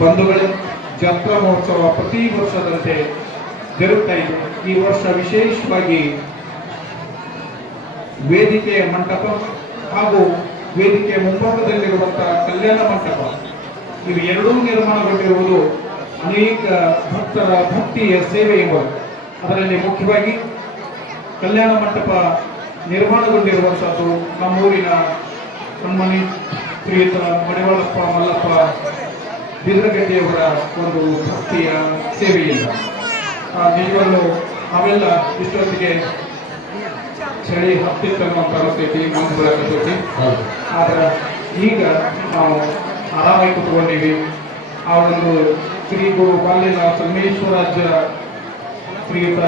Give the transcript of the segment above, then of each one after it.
ಬಂಧುಗಳೇ, ಜಾತ್ರಾ ಮಹೋತ್ಸವ ಪ್ರತಿ ವರ್ಷದಂತೆ ಜರುಗ್ತಾ ಇದೆ. ಈ ವರ್ಷ ವಿಶೇಷವಾಗಿ ವೇದಿಕೆಯ ಮಂಟಪ ಹಾಗೂ ವೇದಿಕೆಯ ಮುಂಭಾಗದಲ್ಲಿರುವಂತಹ ಕಲ್ಯಾಣ ಮಂಟಪ ಇವು ಎರಡೂ ನಿರ್ಮಾಣಗೊಂಡಿರುವುದು ಅನೇಕ ಭಕ್ತರ ಭಕ್ತಿಯ ಸೇವೆಯುವ. ಅದರಲ್ಲಿ ಮುಖ್ಯವಾಗಿ ಕಲ್ಯಾಣ ಮಂಟಪ ನಿರ್ಮಾಣಗೊಂಡಿರುವಂಥದ್ದು ನಮ್ಮೂರಿನ ಕಣ್ಮಣಿ ಶ್ರೀಯುತ ಮಡಿವಾಳಪ್ಪ ಮಲ್ಲಪ್ಪ ಬಿದ್ರಗಡ್ಡಿಯವರ ಒಂದು ಭಕ್ತಿಯ ಸೇವೆಯಿಂದ. ನಿಜವಾಗ್ಲೂ ನಾವೆಲ್ಲ ಇಷ್ಟೊತ್ತಿಗೆ ಚಳಿ ಹತ್ತಿತ್ತನ್ನುವಂತ ಅನಿಸ್ತೈತಿ, ಮುಂದೆ ಬರಕತ್ತೈತಿ. ಆದ್ರೆ ಈಗ ನಾವು ಆರಾಮಾಗಿ ಕುತ್ಕೊಂಡಿವಿ. ಆ ಒಂದು ಶ್ರೀ ಗುರು ಬಾಲಿನ ಸಂಗಮೇಶ್ವರಾಜ್ಯ ಶ್ರೀಯುತ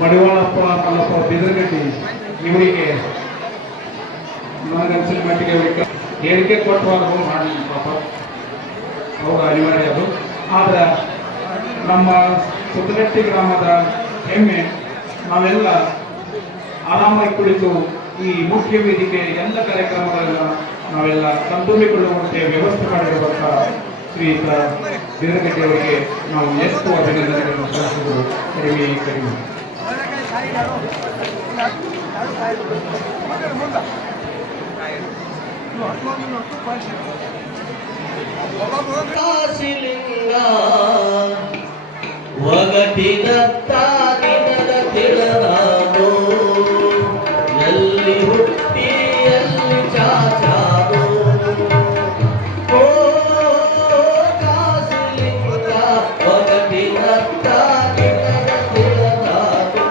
ಮಡಿವಾಳಪ್ಪ ಮಲ್ಲಪ್ಪ ಬಿದ್ರಗಡ್ಡಿ ಇವರಿಗೆ ನನಗನ್ಸಿದ ಮಟ್ಟಿಗೆ ಅವರಿಗೆ ಹೇಳಿಕೆ ಕೊಟ್ಟವಾರು ಮಾಡಿ ಪಾಪ ಅವರ ಅನಿವಾರ್ಯ ಅದು. ಆದ್ರೆ ನಮ್ಮ ಸುತ್ತಗಟ್ಟಿ ಗ್ರಾಮದ ಹೆಮ್ಮೆ ನಾವೆಲ್ಲ ಆರಾಮಾಗಿ ಕುಳಿತು ಈ ಮುಖ್ಯ ವೇದಿಕೆ ಎಲ್ಲ ಕಾರ್ಯಕ್ರಮಗಳನ್ನು ನಾವೆಲ್ಲ ಸಂತುಲಿಕೊಳ್ಳುವಂತೆ ವ್ಯವಸ್ಥೆ ಮಾಡಿರುವಂಥ ಶ್ರೀಯುತ ಬಿದ್ರಗಡ್ಡಿ ಅವರಿಗೆ ನಾವು ಎಷ್ಟು ಅಭಿನಂದನೆಗಳನ್ನು ಸಲ್ಲಿಸುವುದು ಕಡಿಮೆ. ಎಲ್ಲಿ ಹುಟ್ಟಿ ಎಲ್ಲಿ ಚಾಚಾದೋ ಕಾಸಿಲಿಂಗ ಒಗಟಿನತ್ತ ನಿನಗ ತಿಳಿದಾದೋ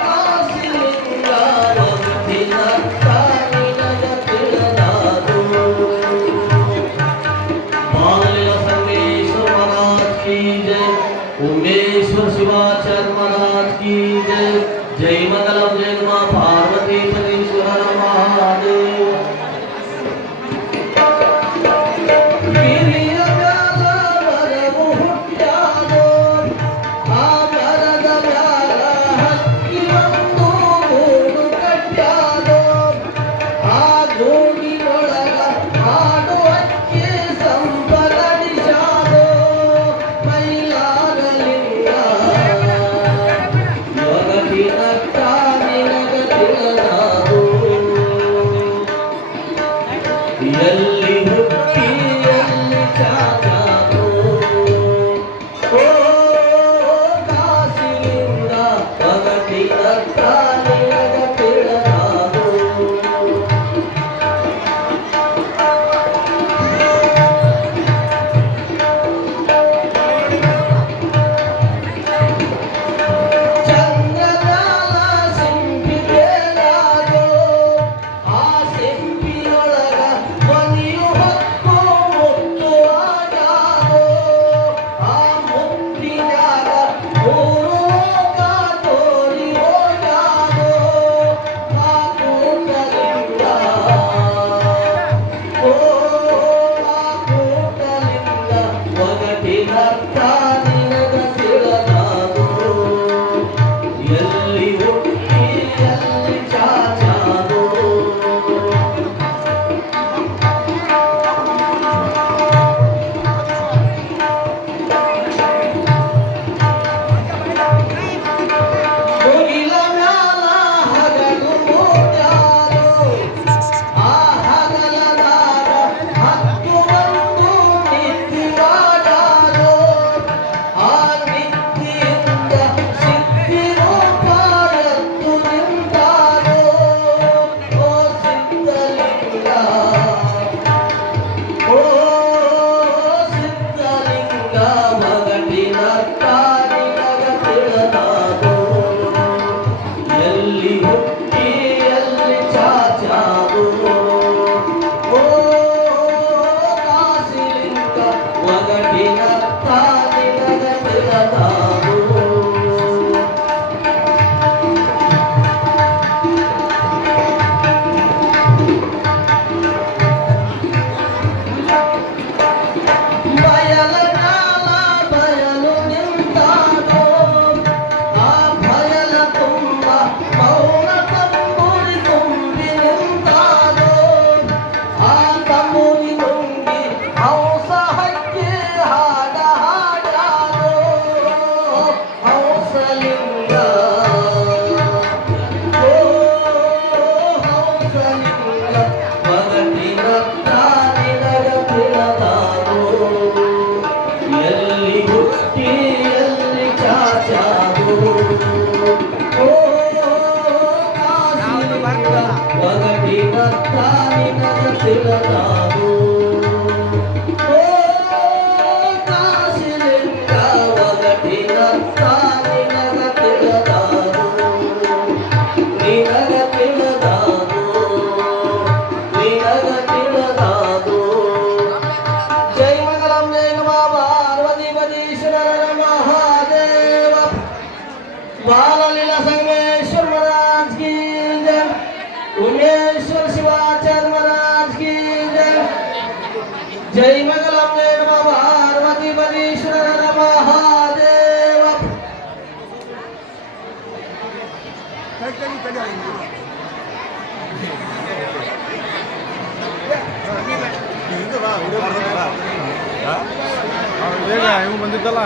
ಕಾಸಿಲಿಂಗ ಒಗಟಿನತ್ತ ನಿನಗ ತಿಳಿದಾದೋ. ಬಾಲಿನ ಸಂಗಮೇಶ್ವರ महाराज की जय, उमेश्वर शिवाचार्य महाराज की जय, जय मंगलम जय मां पार्वती परमेश्वर महादेव. ಎಲ್ಲಿ ಹುಟ್ಟಿ ಎಲ್ಲಿ ಚಾಚಾದೋ ಕಾಸಿನಿಂದ ಒಗಟಿನತ್ತ ನಿನಗ ತಿಳಿದಾದೋ. ಚಂದ್ರನಾಳ ಸಿಂಪಿಗೆಲಾದೋ ಆ ಸಿಂಪಿಯೊಳಗ ಮನಿ ಅರ್ಥ ನಿನಗ ತಿಳಿದಾದು ಓ ಕಾಸಿನಿಂದ ಒಗಟಿನ ಅರ್ಥ ನಿನಗ ತಿಳಿದಾದು ನಿನಗ ತಿಳಿದಾದು ನಿನಗ ತಿಳಿದಾದು ಜೈ ಮಂಗಲಂ ಜೈ ನಮಃ ಪಾರ್ವತಿ ಪತೀಶ್ವರ ಮಹಾದೇವ बाललीला संगमेश्वर महाराज की जय उमेश्वर शिवाचार्य महाराज की जय जय मंगलम जय नमः पार्वती पतीश्वर महादेव ಬಂದಿದ್ದಲ್ಲ